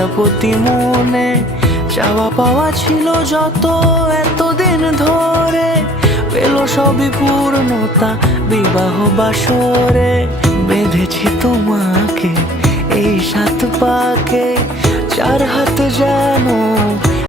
প্রজাপতি মনে চাওয়া পাওয়া ছিল যত এতদিন ধরে, পেল সবই পূর্ণতা বিবাহ বাসরে। বেঁধেছি তোমাকে এই সাত পাকে, চার হাত যেন